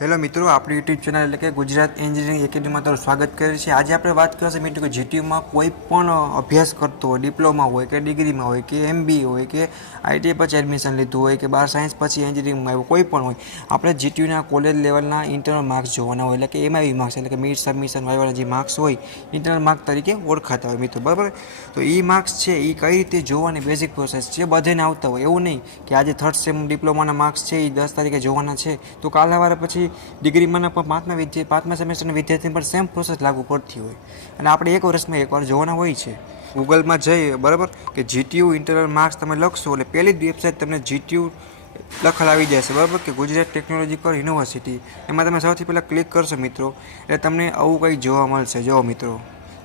Hello મિત્રો, આપણી YouTube channel એટલે કે ગુજરાત એન્જિનિયરિંગ એકેડમીમાં તમારું સ્વાગત કરીએ છીએ। આજે આપણે વાત કરીશું મિત્રો કે જીટીયુમાં કોઈ પણ અભ્યાસ કરતો હોય, ડિપ્લોમા હોય કે ડિગ્રીમાં હોય કે એમબી હોય કે આઈટીઆઈ પછી એડમિશન લીધું હોય કે 12 સાયન્સ પછી એન્જિનિયરિંગમાં આવ્યું કોઈ પણ હોય, આપણે જીટીયુના કોલેજ લેવલના ઇન્ટરનલ માર્ક્સ જોવાના હોય એટલે કે એમઆઈવી માર્ક્સ એટલે કે મિડ સબમિશન વાળા જે માર્ક્સ હોય ઇન્ટરનલ માર્ક તરીકે ઓળખાતા હોય મિત્રો, બરાબર। તો એ માર્ક્સ છે એ કઈ રીતે જોવાની બેઝિક પ્રોસેસ છે, બધાને આવતા હોય એવું નહીં કે આજે થર્ડ સેમ ડિપ્લોમાના માર્ક્સ છે એ 10 તારીખે જોવાના છે તો કાલ સવારે પછી ડિગ્રીમાંના પણ પાંચમા સેમેસ્ટરના વિદ્યાર્થીને પણ સેમ પ્રોસેસ લાગુ પડતી હોય અને આપણે એક વર્ષમાં એકવાર જોવાના હોય છે। ગૂગલમાં જઈએ બરાબર કે જીટીયુ ઇન્ટરનલ માર્ક્સ તમે લખશો એટલે પહેલી જ વેબસાઇટ તમને જીટીયુ લખેલ આવી જશે બરાબર કે ગુજરાત ટેકનોલોજીકલ યુનિવર્સિટી, એમાં તમે સૌથી પહેલાં ક્લિક કરશો મિત્રો એટલે તમને આવું કંઈક જોવા મળશે। જો મિત્રો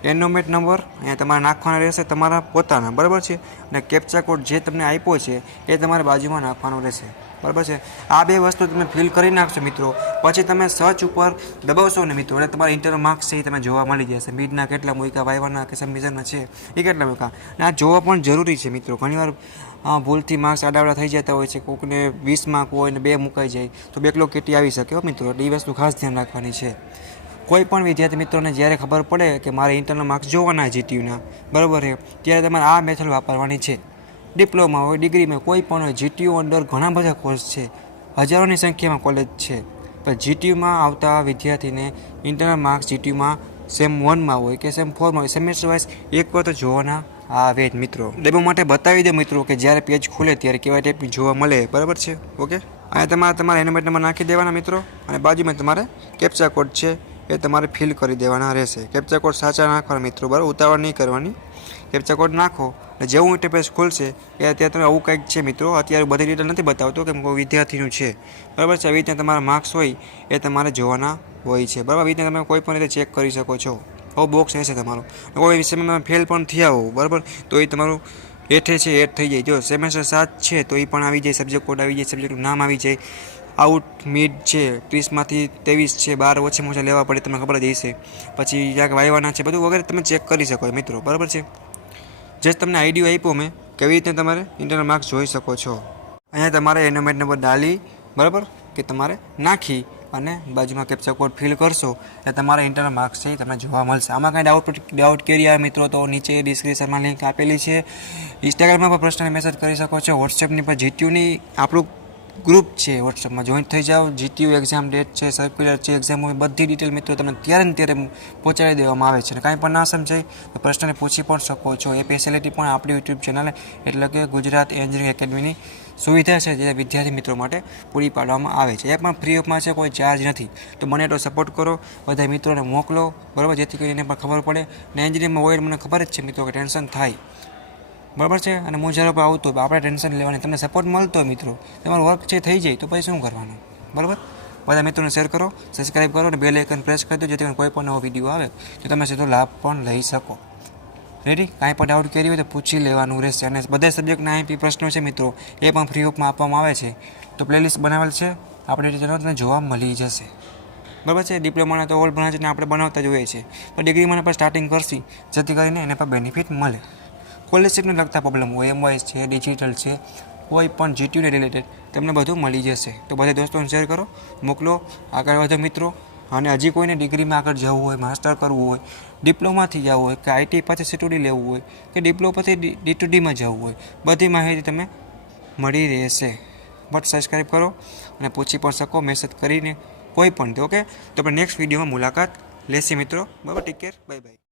એનોમેટ નંબર અહીંયા તમારે નાખવાના રહેશે તમારા પોતાના, બરાબર છે, અને કેપ્ચા કોડ જે તમને આપ્યો છે એ તમારે બાજુમાં નાખવાનો રહેશે, બરાબર છે। આ બે વસ્તુ તમે ફિલ કરી નાખશો મિત્રો, પછી તમે સર્ચ ઉપર દબાવશો ને મિત્રો એટલે તમારા ઇન્ટરનલ માર્ક્સ છે એ તમે જોવા મળી જશે। મિડના કેટલા મૂક્યા, વાયવાના કે સબમિશનના છે એ કેટલા મૂક્યા, અને આ જોવા પણ જરૂરી છે મિત્રો। ઘણીવાર ભૂલથી માર્ક્સ આડાવડા થઈ જતા હોય છે, કોઈકને 20 માર્ક હોય ને 2 મુકાઈ જાય તો બેકલોગ કેટલી આવી શકે મિત્રો, એટલે એ વસ્તુ ખાસ ધ્યાન રાખવાની છે। કોઈ પણ વિદ્યાર્થી મિત્રોને જ્યારે ખબર પડે કે મારે ઇન્ટરનલ માર્ક્સ જોવાના જીટીયુના, બરાબર છે, ત્યારે તમારે આ મેથડ વાપરવાની છે। ડિપ્લોમા હોય, ડિગ્રીમાં કોઈ પણ હોય, જીટીયુ અંડર ઘણા બધા કોર્સ છે, હજારોની સંખ્યામાં કોલેજ છે, પણ જીટીયુમાં આવતા વિદ્યાર્થીને ઇન્ટરનલ માર્ક્સ જીટીયુમાં સેમ 1માં હોય કે સેમ 4માં હોય, સેમેસ્ટર વાઇઝ એક વાર તો જોવાના આવે જ મિત્રો। ડેમો માટે બતાવી દો મિત્રો કે જ્યારે પેજ ખુલે ત્યારે કેવા ટાઈપની જોવા મળે, બરાબર છે, ઓકે। અહીંયા તમારે એનોમેટ નંબર નાખી દેવાના મિત્રો, અને બાજુમાં તમારે કેપ્ચા કોડ છે એ તમારે ફિલ કરી દેવાના રહેશે। કેપ્ચા કોડ સાચા નાખવાના મિત્રો, બરાબર, ઉતાવળ નહીં કરવાની। કેપ્ચા કોડ નાખો એટલે જેવું ઇન્ટરફેસ ખુલશે એ અત્યારે તમે આવું કંઈક છે મિત્રો, અત્યારે બધી ડિટેલ નથી બતાવતો કેમ કોઈ વિદ્યાર્થીનું છે, બરાબર છે। આવી રીતના તમારા માર્ક્સ હોય એ તમારે જોવાના હોય છે, બરાબર। આવી રીતના તમે કોઈ પણ રીતે ચેક કરી શકો છો, આવો બોક્સ રહેશે તમારો। કોઈ વિષયમાં ફેલ પણ થયા હો, બરાબર, તો એ તમારું હેઠે છે એડ થઈ જાય। જો સેમેસ્ટર 7 છે તો એ પણ આવી જાય, સબ્જેક્ટ કોડ આવી જાય, સબ્જેક્ટનું નામ આવી જાય। આઉટ મિડ છે 30માંથી 23 છે, 12 ઓછામાં ઓછા લેવા પડે તમને ખબર જ હશે, પછી જ્યાં વાયવાના છે બધું વગેરે તમે ચેક કરી શકો મિત્રો, બરાબર છે। જે તમને આઈડિયો આપ્યો મેં કેવી રીતે તમારે ઇન્ટરનલ માર્ક્સ જોઈ શકો છો। અહીંયા તમારે એનોમેટ નંબર ડાલી, બરાબર, કે તમારે નાખી અને બાજુમાં કેપ્ચા કોડ ફિલ કરશો એટલે તમારા ઇન્ટરનલ માર્ક્સ છે એ તમને જોવા મળશે। આમાં કાંઈ ડાઉટ કર્યા મિત્રો તો નીચે ડિસ્ક્રિપ્શનમાં લિંક આપેલી છે। ઇન્સ્ટાગ્રામમાં પણ પ્રશ્નને મેસેજ કરી શકો છો, વોટ્સએપની પર જીટીયુની આપણું ગ્રુપ છે, વોટ્સએપમાં જોઈન થઈ જાઓ। જીટીયુ એક્ઝામ ડેટ છે, સર્ક્યુલર છે, એક્ઝામ હોય, બધી ડિટેલ મિત્રો તમને ત્યારે ને ત્યારે પહોંચાડી દેવામાં આવે છે। અને કાંઈ પણ ના સમજાય તો પ્રશ્નને પૂછી પણ શકો છો, એ ફેસિલિટી પણ આપણી યુટ્યુબ ચેનલ એટલે કે ગુજરાત એન્જિનિયરિંગ એકેડમીની સુવિધા છે જે વિદ્યાર્થી મિત્રો માટે પૂરી પાડવામાં આવે છે। એ પણ ફ્રી ઓફમાં છે, કોઈ ચાર્જ નથી, તો બને એટલો સપોર્ટ કરો, બધા મિત્રોને મોકલો, બરાબર, જેથી કરીને પણ ખબર પડે। ને એન્જિનિયરિંગમાં હોય મને ખબર જ છે મિત્રો કે ટેન્શન થાય, બરાબર છે, અને મૂંઝારો પર આવતો હોય આપણે ટેન્શન લેવાની, તમને સપોર્ટ મળતો હોય મિત્રો, તમારું વર્ક છે થઈ જાય તો પછી શું કરવાનું, બરાબર। બધા મિત્રોને શેર કરો, સબસ્ક્રાઈબ કરો અને બેલ આઇકન પ્રેસ કરી દો જેથી કરીને કોઈ પણ નવો વિડીયો આવે તો તમે સીધો લાભ પણ લઈ શકો। રેડી, કાંઈ પણ ડાઉટ કરી હોય તો પૂછી લેવાનું રહેશે। અને બધા સબ્જેક્ટના આઈપી પ્રશ્નો છે મિત્રો એ પણ ફ્રી ઓફમાં આપવામાં આવે છે, તો પ્લેલિસ્ટ બનાવેલ છે આપણે ચેનલ તમને જોવા મળી જશે, બરાબર છે। ડિપ્લોમાના તો ઓલ બ્રાન્ચને આપણે બનાવતા જ હોઈએ છીએ, પણ ડિગ્રીમાં પણ સ્ટાર્ટિંગ કરશી જેથી કરીને એને પણ બેનિફિટ મળે। સ્કોલરશીપને લગતા પ્રોબ્લેમ હોય, એમવાયસ છે, ડિજિટલ છે, કોઈ પણ જીટીયુને રિલેટેડ તમને બધું મળી જશે। તો બધા દોસ્તોને શેર કરો, મોકલો, આગળ વધો મિત્રો। અને હજી કોઈને ડિગ્રીમાં આગળ જવું હોય, માસ્ટર કરવું હોય, ડિપ્લોમાથી જવું હોય કે આઈટી પાસે સીટુડી લેવું હોય કે ડિપ્લોમા પછી ડી2ડીમાં જવું હોય, બધી માહિતી તમે મળી રહેશે। બટ સબસ્ક્રાઈબ કરો અને પૂછી પણ શકો મેસેજ કરીને કોઈ પણ, ઓકે। તો આપણે નેક્સ્ટ વિડીયોમાં મુલાકાત લેશે મિત્રો, બરાબર, ટેક કેર, બાય બાય।